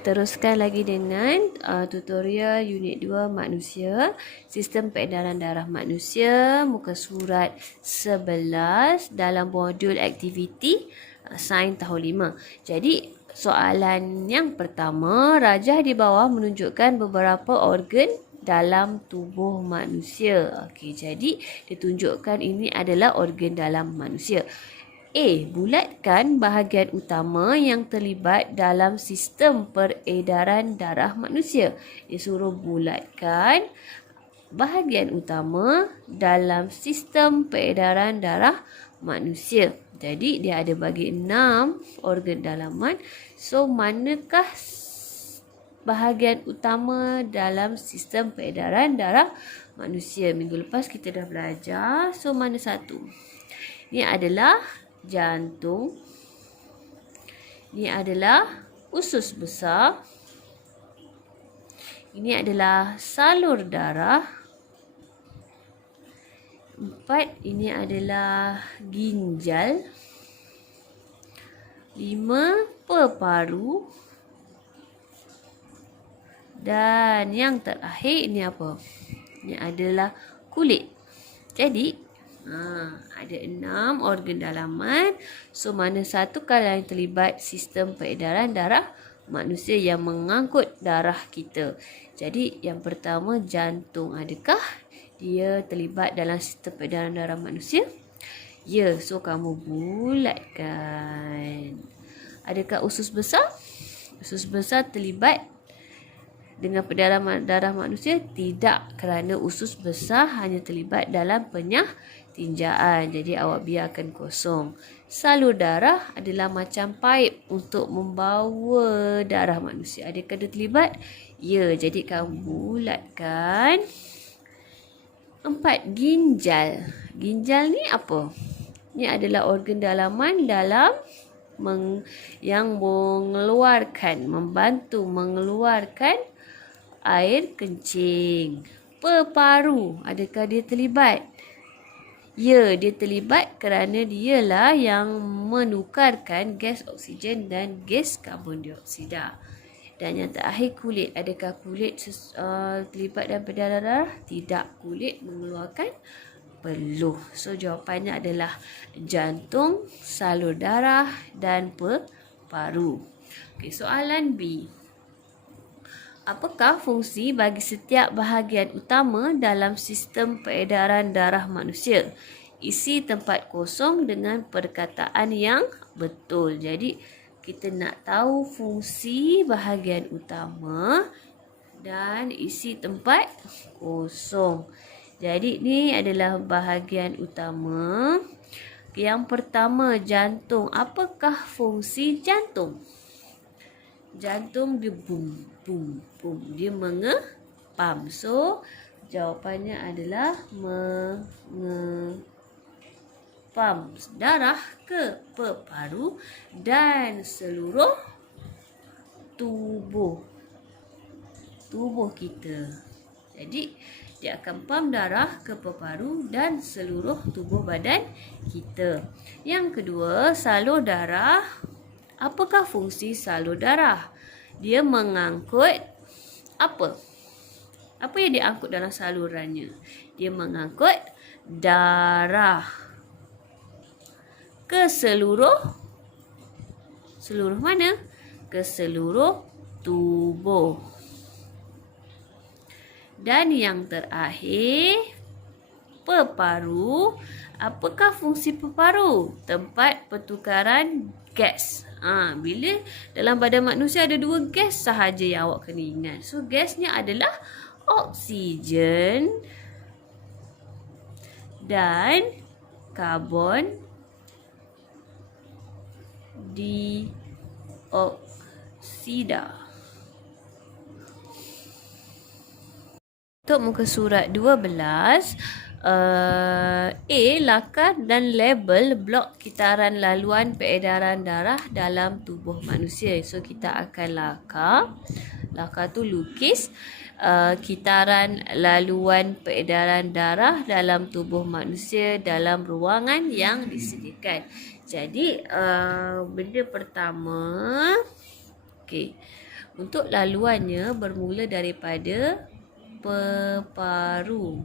Teruskan lagi dengan tutorial unit 2 manusia, sistem peredaran darah manusia, muka surat 11 dalam modul aktiviti sains tahun 5. Jadi soalan yang pertama, rajah di bawah menunjukkan beberapa organ dalam tubuh manusia. Okey, jadi ditunjukkan ini adalah organ dalam manusia. A. Bulatkan bahagian utama yang terlibat dalam sistem peredaran darah manusia. Dia suruh bulatkan bahagian utama dalam sistem peredaran darah manusia. Jadi dia ada bagi 6 organ dalaman. So manakah bahagian utama dalam sistem peredaran darah manusia? Minggu lepas kita dah belajar. So mana satu? Ini adalah jantung. Ini adalah usus besar. Ini adalah salur darah. 4, ini adalah ginjal. 5, peparu. Dan yang terakhir ini apa? Ini adalah kulit. Jadi ada 6 organ dalaman. So mana satu kalau yang terlibat sistem peredaran darah manusia yang mengangkut darah kita? Jadi yang pertama jantung. Adakah dia terlibat dalam sistem peredaran darah manusia? Ya, so kamu bulatkan. Adakah usus besar? Usus besar terlibat dengan peredaran darah manusia? Tidak, kerana usus besar hanya terlibat dalam tinjaan. Jadi awak biarkan kosong. Salur darah adalah macam paip untuk membawa darah manusia. Adakah dia terlibat? Ya, jadi kamu bulatkan. 4, ginjal. Ginjal ni apa? Ini adalah organ dalaman dalam yang membantu mengeluarkan air kencing. Peparu, adakah dia terlibat? Ya, dia terlibat kerana dialah yang menukarkan gas oksigen dan gas karbon dioksida. Dan yang terakhir kulit. Adakah kulit terlibat dalam peredaran darah? Tidak, kulit mengeluarkan peluh. So jawapannya adalah jantung, salur darah dan peparu. Okey, soalan B. Apakah fungsi bagi setiap bahagian utama dalam sistem peredaran darah manusia? Isi tempat kosong dengan perkataan yang betul. Jadi, kita nak tahu fungsi bahagian utama dan isi tempat kosong. Jadi, ni adalah bahagian utama. Yang pertama, jantung. Apakah fungsi jantung? Jantung dia boom, boom, boom. Dia mengepam. So, jawapannya adalah mengepam darah ke peparu dan seluruh tubuh kita. Jadi, dia akan pam darah ke peparu dan seluruh tubuh badan kita. Yang kedua, salur darah. Apakah fungsi salur darah? Dia mengangkut apa? Apa yang diangkut dalam salurannya? Dia mengangkut darah ke seluruh mana? Ke seluruh tubuh. Dan yang terakhir, peparu. Apakah fungsi peparu? Tempat pertukaran gas. Bila dalam badan manusia ada 2 gas sahaja yang awak kena ingat. So, gasnya adalah oksigen dan karbon dioksida. Untuk muka surat 12, A. Lakar dan label blok kitaran laluan peredaran darah dalam tubuh manusia. So, kita akan lakar. Lakar tu lukis kitaran laluan peredaran darah dalam tubuh manusia dalam ruangan yang disediakan. Jadi, benda pertama, okey. Untuk laluannya bermula daripada peparu.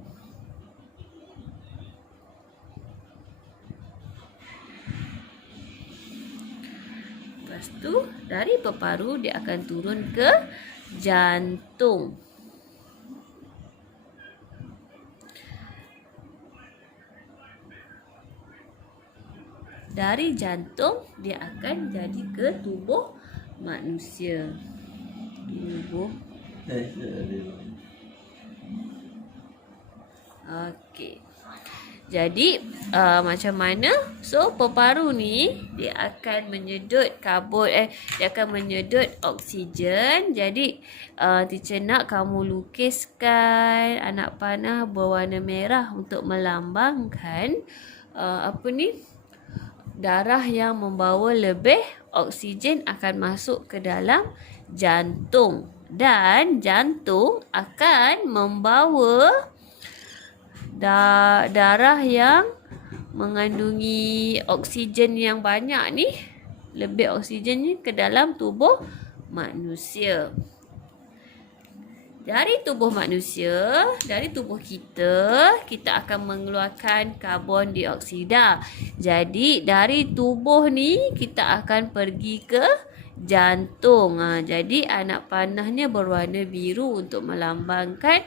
Lepas tu dari peparu dia akan turun ke jantung. Dari jantung dia akan jadi ke tubuh manusia. Tubuh. Okey. Jadi macam mana? So peparu ni dia akan menyedut dia akan menyedut oksigen. Jadi teacher nak kamu lukiskan anak panah berwarna merah untuk melambangkan darah yang membawa lebih oksigen akan masuk ke dalam jantung, dan jantung akan membawa darah yang mengandungi oksigen yang banyak ni, lebih oksigen ni ke dalam tubuh manusia. Dari tubuh manusia, dari tubuh kita akan mengeluarkan karbon dioksida. Jadi dari tubuh ni kita akan pergi ke jantung. Jadi anak panahnya berwarna biru untuk melambangkan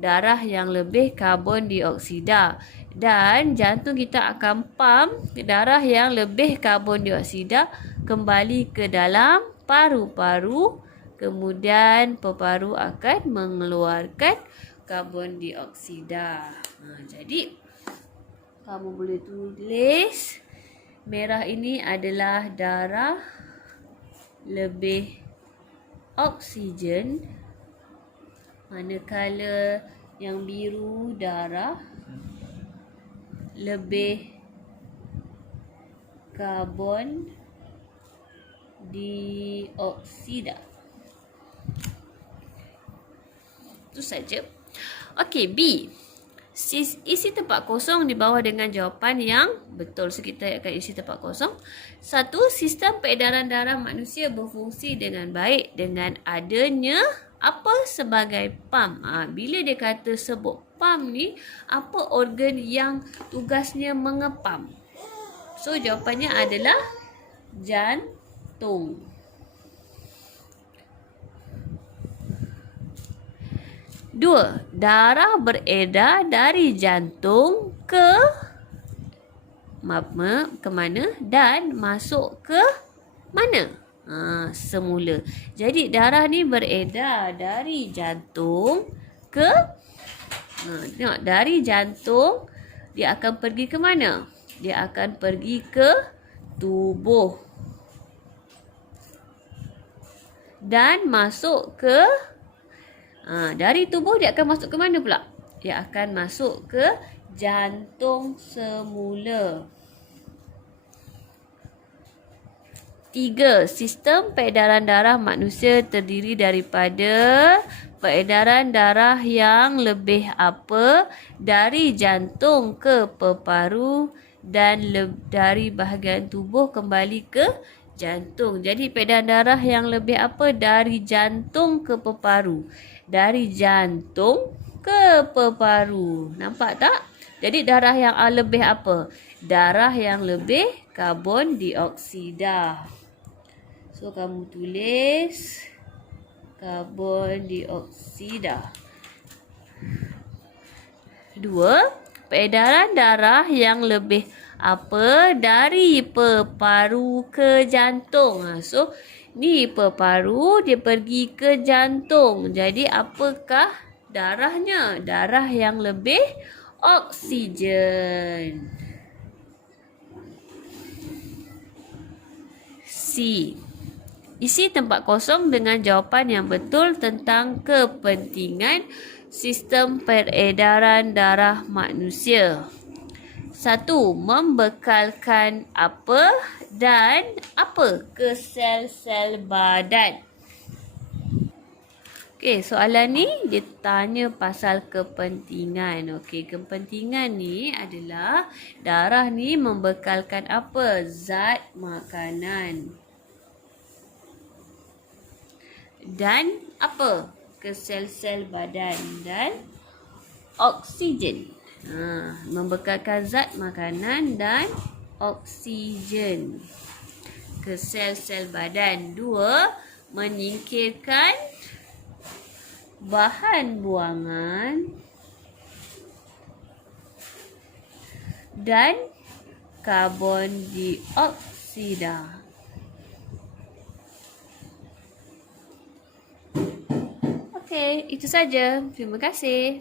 darah yang lebih karbon dioksida. Dan jantung kita akan pump darah yang lebih karbon dioksida kembali ke dalam paru-paru. Kemudian peparu akan mengeluarkan karbon dioksida. Jadi kamu boleh tulis merah ini adalah darah lebih oksigen, manakala yang biru darah lebih karbon dioksida. Itu saja. Okey, B. Isi tempat kosong di bawah dengan jawapan yang betul. So, kita akan isi tempat kosong. 1. Sistem peredaran darah manusia berfungsi dengan baik dengan adanya apa sebagai pam. Bila dia kata sebut pam ni, apa organ yang tugasnya mengepam? So, jawapannya adalah jantung. 2. Darah beredar dari jantung ke mana dan masuk ke mana? Semula. Jadi darah ni beredar dari jantung ke tengok, dari jantung dia akan pergi ke mana? Dia akan pergi ke tubuh dan masuk ke dari tubuh dia akan masuk ke mana pula? Dia akan masuk ke jantung semula. 3. Sistem peredaran darah manusia terdiri daripada peredaran darah yang lebih apa dari jantung ke peparu dan dari bahagian tubuh kembali ke jantung. Jadi peredaran darah yang lebih apa dari jantung ke peparu. Dari jantung ke peparu. Nampak tak? Jadi darah yang lebih apa? Darah yang lebih karbon dioksida. So kamu tulis karbon dioksida. 2. Peredaran darah yang lebih apa dari peparu ke jantung. So ni peparu dia pergi ke jantung. Jadi apakah darahnya? Darah yang lebih oksigen. C. Isi tempat kosong dengan jawapan yang betul tentang kepentingan sistem peredaran darah manusia. 1. Membekalkan apa dan apa ke sel-sel badan. Okey, soalan ni dia tanya pasal kepentingan. Okey, kepentingan ni adalah darah ni membekalkan apa? Zat makanan. dan apa? Ke sel-sel badan dan oksigen. Membekalkan zat makanan dan oksigen ke sel-sel badan. 2. Menyingkirkan bahan buangan dan karbon dioksida. Okey, itu saja. Terima kasih.